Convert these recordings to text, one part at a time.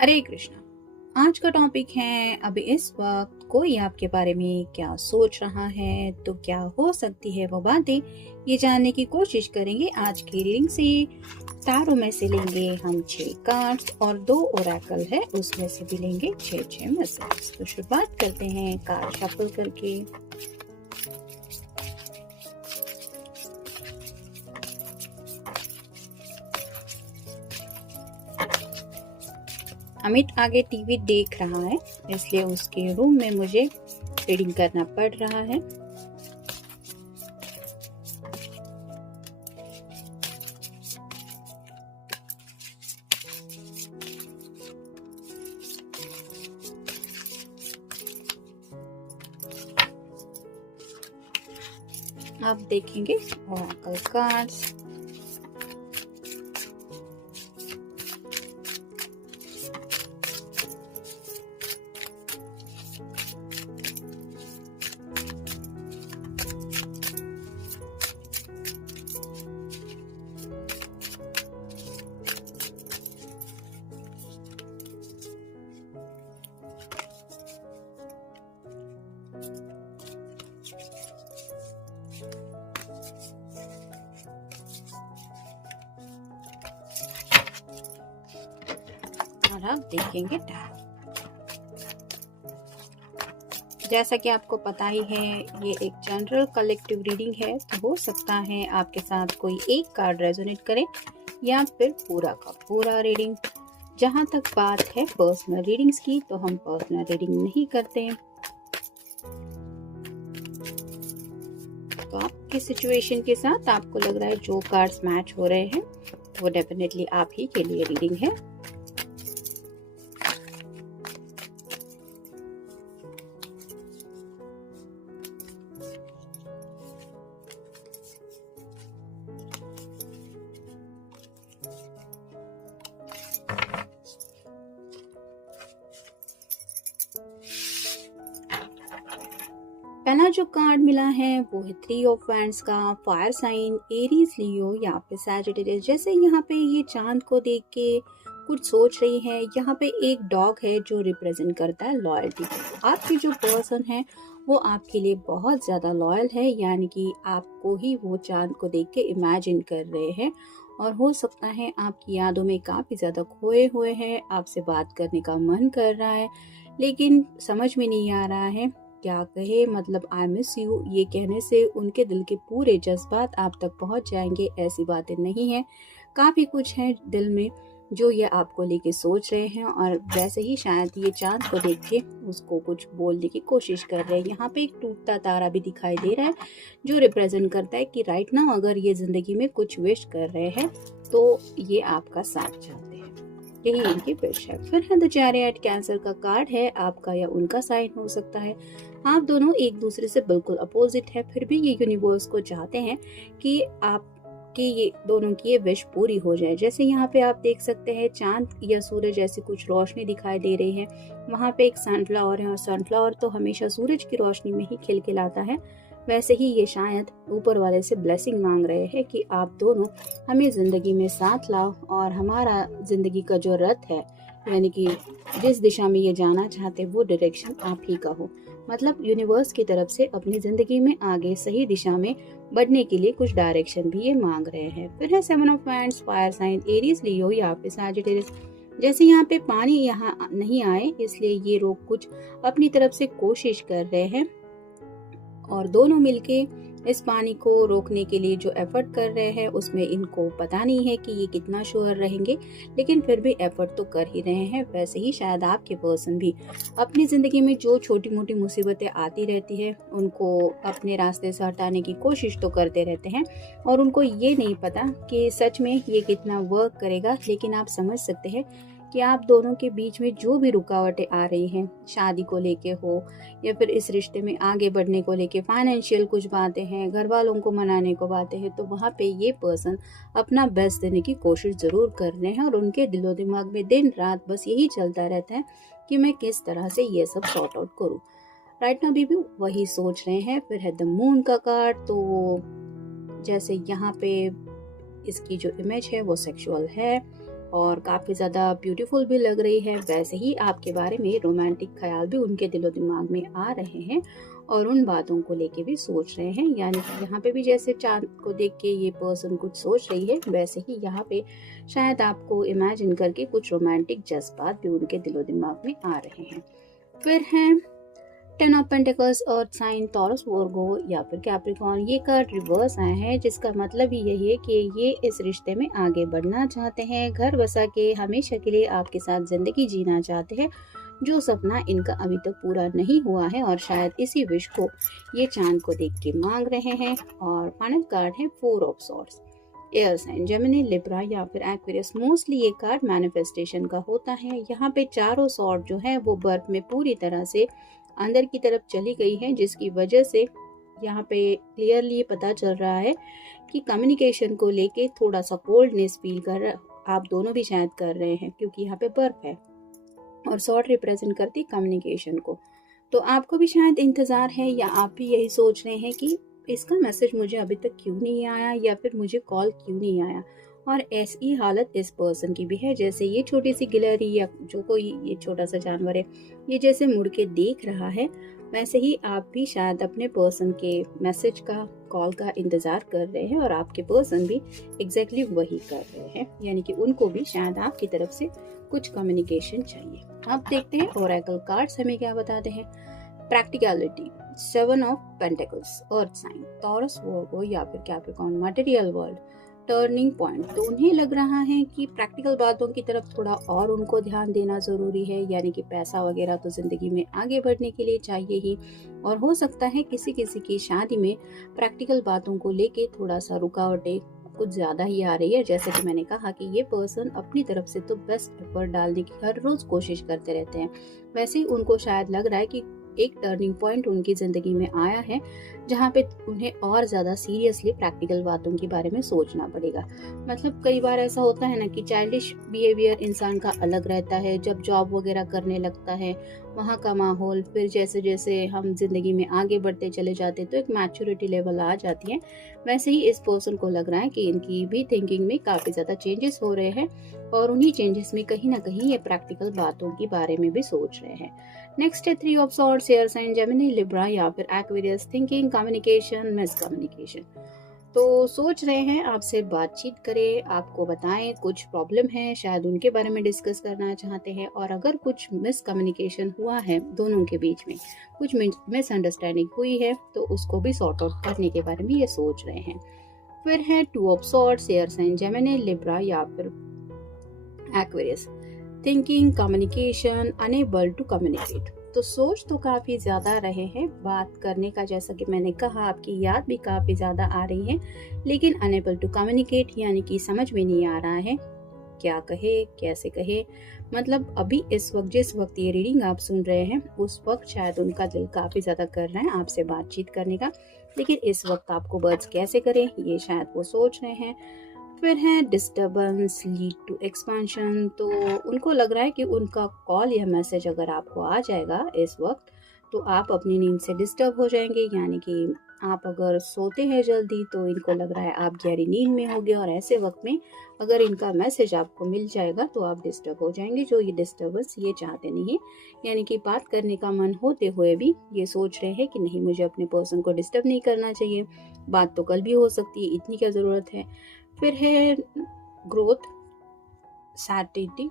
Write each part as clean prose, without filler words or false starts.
हरे कृष्णा। आज का टॉपिक है अभी इस वक्त कोई आपके बारे में क्या सोच रहा है, तो क्या हो सकती है वो बातें, ये जानने की कोशिश करेंगे आज की रीडिंग से। तारों में से लेंगे हम 6 कार्ड्स और 2 ओरेकल है, उसमें से भी लेंगे 6 मैसेज। तो शुरुआत करते हैं कार्ड शफल करके। अमित आगे टीवी देख रहा है, इसलिए उसके रूम में मुझे रीडिंग करना पड़ रहा है। अब देखेंगे ओरेकल कार्ड्स। और अब देखेंगे टैप। जैसा कि आपको पता ही है, ये एक जनरल कलेक्टिव रीडिंग है, तो हो सकता है आपके साथ कोई एक कार्ड रेजोनेट करे या फिर पूरा का पूरा रीडिंग। जहां तक बात है पर्सनल रीडिंग्स की, तो हम पर्सनल रीडिंग नहीं करते। तो आपकी सिचुएशन के साथ आपको लग रहा है जो कार्ड्स मैच हो रहे हैं वो डेफिनेटली आप ही के लिए रीडिंग है। पहला जो कार्ड मिला है वो है 3 ऑफ वैंड्स का। फायर साइन एरीज, लियो या फिर सैजिटेरियस। जैसे यहाँ पे ये चांद को देख के कुछ सोच रही है। यहाँ पे एक डॉग है जो रिप्रेजेंट करता है लॉयल्टी को। आपकी जो पर्सन है वो आपके लिए बहुत ज़्यादा लॉयल है, यानी कि आपको ही वो चांद को देख के इमेजिन कर रहे हैं और हो सकता है आपकी यादों में काफ़ी ज़्यादा खोए हुए हैं। आपसे बात करने का मन कर रहा है लेकिन समझ में नहीं आ रहा है क्या कहे। मतलब आई मिस यू ये कहने से उनके दिल के पूरे जज्बात आप तक पहुंच जाएंगे, ऐसी बातें नहीं है। काफ़ी कुछ है दिल में जो ये आपको लेके सोच रहे हैं और वैसे ही शायद ये चांद को देख के उसको कुछ बोलने की कोशिश कर रहे हैं। यहाँ पे एक टूटता तारा भी दिखाई दे रहा है जो रिप्रेजेंट करता है कि राइट नाउ अगर ये जिंदगी में कुछ विश कर रहे हैं तो ये आपका साथ चाहते हैं, यही इनकी विश है। फिर है द चैरियट, कैंसर का कार्ड है, आपका या उनका साइन हो सकता है। आप दोनों एक दूसरे से बिल्कुल अपोजिट है, फिर भी ये यूनिवर्स को चाहते हैं कि आपकी ये दोनों की ये विश पूरी हो जाए। जैसे यहाँ पे आप देख सकते हैं चांद या सूरज जैसी कुछ रोशनी दिखाई दे रही है। वहाँ पे एक सनफ्लावर है और सनफ्लावर तो हमेशा सूरज की रोशनी में ही खिलखिलाता है। वैसे ही ये शायद ऊपर वाले से ब्लेसिंग मांग रहे हैं कि आप दोनों हमें जिंदगी में साथ लाओ और हमारा जिंदगी का जो रथ है, यानी कि जिस दिशा में ये जाना चाहते वो डायरेक्शन आप ही का हो। मतलब यूनिवर्स की तरफ से अपनी जिंदगी में आगे सही दिशा में बढ़ने के लिए कुछ डायरेक्शन भी ये मांग रहे हैं। फिर है 7 of wands, fire sign Aries, Leo या फिर सैजिटेरियस। जैसे यहाँ पे पानी यहाँ नहीं आए इसलिए ये लोग कुछ अपनी तरफ से कोशिश कर रहे हैं और दोनों मिलके इस पानी को रोकने के लिए जो एफर्ट कर रहे हैं उसमें इनको पता नहीं है कि ये कितना श्योर रहेंगे, लेकिन फिर भी एफर्ट तो कर ही रहे हैं। वैसे ही शायद आपके पर्सन भी अपनी ज़िंदगी में जो छोटी मोटी मुसीबतें आती रहती है उनको अपने रास्ते से हटाने की कोशिश तो करते रहते हैं और उनको ये नहीं पता कि सच में ये कितना वर्क करेगा। लेकिन आप समझ सकते हैं कि आप दोनों के बीच में जो भी रुकावटें आ रही हैं, शादी को लेके हो या फिर इस रिश्ते में आगे बढ़ने को लेके, फाइनेंशियल कुछ बातें हैं, घर वालों को मनाने को बातें हैं, तो वहाँ पे ये पर्सन अपना बेस्ट देने की कोशिश ज़रूर कर रहे हैं और उनके दिलो दिमाग में दिन रात बस यही चलता रहता है कि मैं किस तरह से ये सब सॉर्ट आउट करूँ। राइट नाउ भी वही सोच रहे हैं। फिर है द मून का कार्ड, तो जैसे यहाँ पे इसकी जो इमेज है वो सेक्सुअल है और काफ़ी ज़्यादा ब्यूटीफुल भी लग रही है। वैसे ही आपके बारे में रोमांटिक ख्याल भी उनके दिलो दिमाग में आ रहे हैं और उन बातों को लेके भी सोच रहे हैं। यानी कि यहाँ पे भी जैसे चाँद को देख के ये पर्सन कुछ सोच रही है, वैसे ही यहाँ पे शायद आपको इमेजिन करके कुछ रोमांटिक जज्बात भी उनके दिलो दिमाग में आ रहे हैं। फिर हैं 10 of pentacles, earth sign, Taurus, Virgo या फिर कैप्रिकॉर्न। ये कार्ड रिवर्स आया है, जिसका मतलब ही यही है कि ये इस रिश्ते में आगे बढ़ना चाहते हैं, घर बसा के हमेशा के लिए आपके साथ जिंदगी जीना चाहते हैं, जो सपना इनका अभी तक पूरा नहीं हुआ है और शायद इसी विश को ये चांद को देख के मांग रहे हैं। और फाइनल कार्ड है 4 of swords, air sign, Gemini, Libra या फिर एक्वेरियस। मोस्टली ये कार्ड मैनिफेस्टेशन का होता है। यहाँ पे चारों सॉर्ड जो है वो बर्फ में पूरी तरह से अंदर की तरफ चली गई है, जिसकी वजह से यहाँ पे क्लियरली पता चल रहा है कि कम्युनिकेशन को लेके थोड़ा सा कोल्डनेस फील कर आप दोनों भी शायद कर रहे हैं, क्योंकि यहाँ पे बर्फ है और सॉर्ड रिप्रेजेंट करती कम्युनिकेशन को। तो आपको भी शायद इंतज़ार है या आप भी यही सोच रहे हैं कि इसका मैसेज मुझे अभी तक क्यों नहीं आया या फिर मुझे कॉल क्यों नहीं आया। और ऐसी हालत इस पर्सन की भी है, जैसे ये छोटी सी गिलहरी या जो कोई ये छोटा सा जानवर है, ये जैसे मुड़ के देख रहा है, वैसे ही आप भी शायद अपने पर्सन के मैसेज का, कॉल का इंतज़ार कर रहे हैं और आपके पर्सन भी एग्जैक्टली वही कर रहे हैं। यानी कि उनको भी शायद आपकी तरफ से कुछ कम्युनिकेशन चाहिए। अब देखते हैं ओरेकल कार्ड्स हमें क्या बताते हैं। Practicality, 7 of pentacles, earth sign, Taurus, Virgo या फिर Capricorn, material world, turning point. तो उन्हें लग रहा है कि प्रैक्टिकल बातों की तरफ थोड़ा और उनको ध्यान देना ज़रूरी है। यानी कि पैसा वगैरह तो ज़िंदगी में आगे बढ़ने के लिए चाहिए ही, और हो सकता है किसी किसी की शादी में प्रैक्टिकल बातों को लेके थोड़ा सा रुकावटें कुछ ज़्यादा ही आ रही है। जैसे कि मैंने कहा कि ये पर्सन अपनी तरफ से तो बेस्ट एफर्ट डालने की हर रोज़ कोशिश करते रहते हैं, वैसे ही उनको शायद लग रहा है कि एक टर्निंग पॉइंट उनकी ज़िंदगी में आया है, जहाँ पे उन्हें और ज़्यादा सीरियसली प्रैक्टिकल बातों के बारे में सोचना पड़ेगा। मतलब कई बार ऐसा होता है ना कि चाइल्डिश बिहेवियर इंसान का अलग रहता है, जब जॉब वगैरह करने लगता है, वहाँ का माहौल, फिर जैसे जैसे हम ज़िंदगी में आगे बढ़ते चले जाते तो एक मैच्योरिटी लेवल आ जाती है। वैसे ही इस पर्सन को लग रहा है कि इनकी भी थिंकिंग में काफ़ी ज़्यादा चेंजेस हो रहे हैं और उन्हीं चेंजेस में कहीं ना कहीं ये प्रैक्टिकल बातों के बारे में भी सोच रहे हैं। नेक्स्ट है 3 of swords, air sign, Gemini, Libra या फिर एक्वेरियस। Thinking, communication, miscommunication. तो सोच रहे हैं आपसे बातचीत करें, आपको बताएं कुछ प्रॉब्लम है, शायद उनके बारे में डिस्कस करना चाहते हैं, और अगर कुछ मिसकम्युनिकेशन हुआ है दोनों के बीच में, कुछ मिसअंडरस्टैंडिंग हुई है, तो उसको भी सॉर्ट आउट करने के बारे में ये सोच रहे हैं। फिर है 2 of swords, air sign, Gemini, Libra या फिर Aquarius. Thinking, communication, unable to communicate. तो सोच तो काफ़ी ज़्यादा रहे हैं, बात करने का जैसा कि मैंने कहा आपकी याद भी काफ़ी ज़्यादा आ रही है, लेकिन अनेबल टू कम्युनिकेट यानी कि समझ में नहीं आ रहा है क्या कहे, कैसे कहे। मतलब अभी इस वक्त, जिस वक्त ये रीडिंग आप सुन रहे हैं, उस वक्त शायद उनका दिल काफ़ी ज़्यादा कर रहा है आपसे बातचीत करने का, लेकिन इस वक्त आपको वर्ड्स कैसे करें ये शायद वो सोच रहे हैं। फिर है डिस्टर्बेंस लीड टू एक्सपेंशन। तो उनको लग रहा है कि उनका कॉल या मैसेज अगर आपको आ जाएगा इस वक्त, तो आप अपनी नींद से डिस्टर्ब हो जाएंगे। यानी कि आप अगर सोते हैं जल्दी तो इनको लग रहा है आप गहरी नींद में होंगे, और ऐसे वक्त में अगर इनका मैसेज आपको मिल जाएगा तो आप डिस्टर्ब हो जाएंगे, जो ये डिस्टर्बेंस ये चाहते नहीं है। यानी कि बात करने का मन होते हुए भी ये सोच रहे हैं कि नहीं, मुझे अपने पर्सन को डिस्टर्ब नहीं करना चाहिए, बात तो कल भी हो सकती है, इतनी क्या ज़रूरत है। फिर है ग्रोथ, सैटिटी।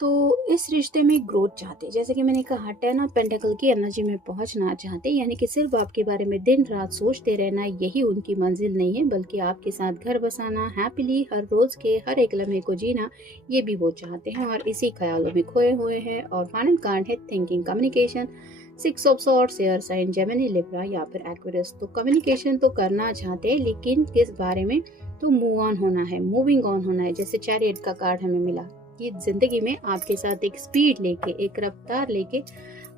तो इस रिश्ते में ग्रोथ चाहते, जैसे कि मैंने कहा 10 ऑफ पेंटिकल की एनर्जी में पहुंचना चाहते, यानी कि सिर्फ आपके बारे में दिन रात सोचते रहना यही उनकी मंजिल नहीं है, बल्कि आपके साथ घर बसाना, हैप्पीली हर रोज के हर एक लम्हे को जीना, ये भी वो चाहते हैं और इसी ख्यालों में खोए हुए हैं। और फाइनल कार्ड है thinking, communication, 6 of swords, air sign, Gemini, Libra या फिर एक्वेरियस। तो कम्युनिकेशन तो करना चाहते हैं, लेकिन किस बारे में, तो मूव ऑन होना है, मूविंग ऑन होना है। जैसे चैरियट का कार्ड हमें मिला कि जिंदगी में आपके साथ एक स्पीड लेके, एक रफ्तार लेके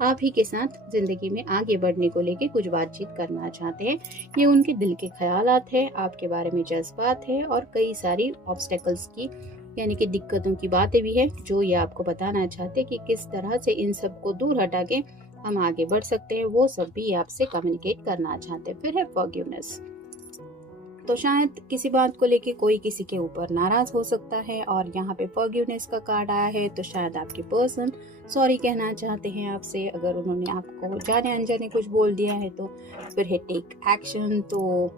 आप ही के साथ जिंदगी में आगे बढ़ने को लेके कुछ बातचीत करना चाहते हैं। ये उनके दिल के ख्यालात है, आपके बारे में जज्बात है, और कई सारी ऑब्स्टेकल्स की यानी कि दिक्कतों की बातें भी है, जो ये आपको बताना चाहते हैं कि किस तरह से इन सब को दूर हटा के हम आगे बढ़ सकते हैं, वो सब भी आपसे कम्युनिकेट करना चाहते हैं। फिर है फॉरगिवनेस। तो शायद किसी बात को लेके कोई किसी के ऊपर नाराज हो सकता है, और यहाँ पे फॉरगिवनेस का कार्ड आया है, तो शायद आपके पर्सन सॉरी कहना चाहते हैं आपसे। अगर उन्होंने आपको जाने अनजाने कुछ बोल दिया है तो फिर है टेक एक्शन। तो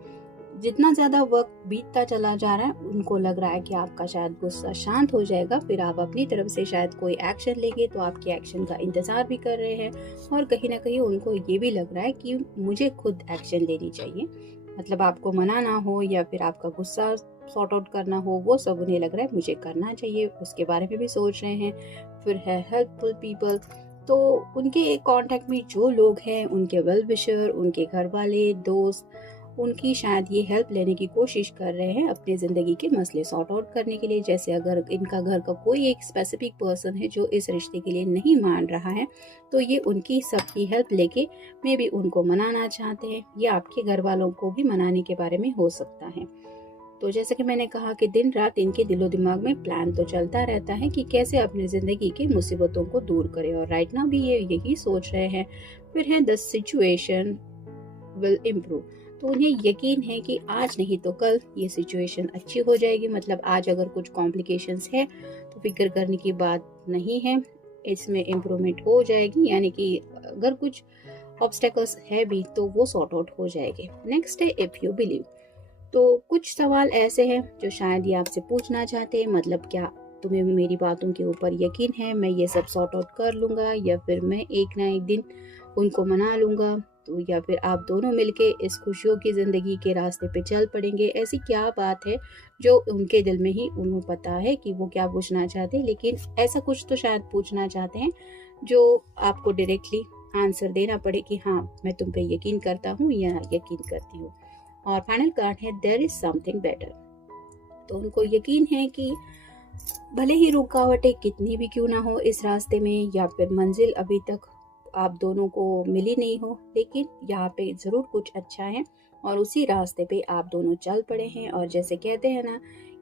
जितना ज़्यादा वक्त बीतता चला जा रहा है, उनको लग रहा है कि आपका शायद गुस्सा शांत हो जाएगा, फिर आप अपनी तरफ से शायद कोई एक्शन लेंगे। तो आपके एक्शन का इंतज़ार भी कर रहे हैं, और कहीं ना कहीं उनको ये भी लग रहा है कि मुझे खुद एक्शन लेनी चाहिए। मतलब आपको मनाना हो या फिर आपका गुस्सा सॉर्ट आउट करना हो, वो सब उन्हें लग रहा है मुझे करना चाहिए, उसके बारे में भी सोच रहे हैं। फिर है हेल्पफुल पीपल। तो उनके कांटेक्ट में जो लोग हैं, उनके वेल विशर, उनके घर वाले, दोस्त, उनकी शायद ये हेल्प लेने की कोशिश कर रहे हैं अपनी ज़िंदगी के मसले सॉर्ट आउट करने के लिए। जैसे अगर इनका घर का कोई एक स्पेसिफिक पर्सन है जो इस रिश्ते के लिए नहीं मान रहा है, तो ये उनकी सबकी हेल्प लेके मे भी उनको मनाना चाहते हैं, या आपके घर वालों को भी मनाने के बारे में हो सकता है। तो जैसे कि मैंने कहा कि दिन रात इनके दिलो दिमाग में प्लान तो चलता रहता है कि कैसे अपनी ज़िंदगी की मुसीबतों को दूर करें, और राइट नाउ भी ये यही सोच रहे हैं। फिर है द सिचुएशन विल इम्प्रूव। तो उन्हें यकीन है कि आज नहीं तो कल ये सिचुएशन अच्छी हो जाएगी। मतलब आज अगर कुछ कॉम्प्लिकेशंस है तो फिक्र करने की बात नहीं है, इसमें इम्प्रूवमेंट हो जाएगी। यानी कि अगर कुछ ऑब्स्टेकल्स है भी तो वो सॉर्ट आउट हो जाएंगे। नेक्स्ट है इफ़ यू बिलीव। तो कुछ सवाल ऐसे हैं जो शायद ये आपसे पूछना चाहते हैं, मतलब क्या तुम्हें मेरी बातों के ऊपर यकीन है, मैं ये सब सॉर्ट आउट कर लूँगा, या फिर मैं एक ना एक दिन उनको मना लूँगा, तो या फिर आप दोनों मिलके इस खुशियों की ज़िंदगी के रास्ते पे चल पड़ेंगे। ऐसी क्या बात है जो उनके दिल में ही उन्हें पता है कि वो क्या पूछना चाहते हैं, लेकिन ऐसा कुछ तो शायद पूछना चाहते हैं जो आपको डायरेक्टली आंसर देना पड़े कि हाँ मैं तुम पे यकीन करता हूँ या यकीन करती हूँ। और फाइनल कार्ड है देयर इज समथिंग बेटर। तो उनको यकीन है कि भले ही रुकावटें कितनी भी क्यों ना हो इस रास्ते में, या फिर मंजिल अभी तक आप दोनों को मिली नहीं हो, लेकिन यहाँ पे ज़रूर कुछ अच्छा है और उसी रास्ते पे आप दोनों चल पड़े हैं। और जैसे कहते हैं ना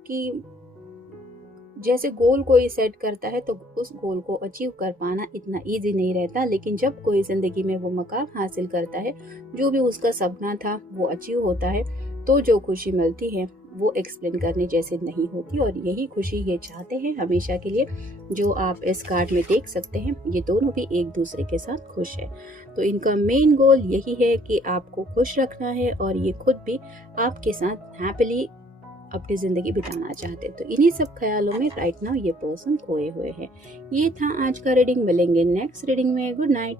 कि जैसे गोल कोई सेट करता है तो उस गोल को अचीव कर पाना इतना इजी नहीं रहता, लेकिन जब कोई ज़िंदगी में वो मकाम हासिल करता है, जो भी उसका सपना था वो अचीव होता है, तो जो खुशी मिलती है वो एक्सप्लेन करने जैसे नहीं होती। और यही खुशी ये चाहते हैं हमेशा के लिए, जो आप इस कार्ड में देख सकते हैं। ये दोनों भी एक दूसरे के साथ खुश है। तो इनका मेन गोल यही है कि आपको खुश रखना है, और ये खुद भी आपके साथ हैप्पीली अपनी ज़िंदगी बिताना चाहते हैं। तो इन्हीं सब ख्यालों में राइट नाउ ये पर्सन खोए हुए हैं। ये था आज का रीडिंग। मिलेंगे नेक्स्ट रीडिंग में। Good night.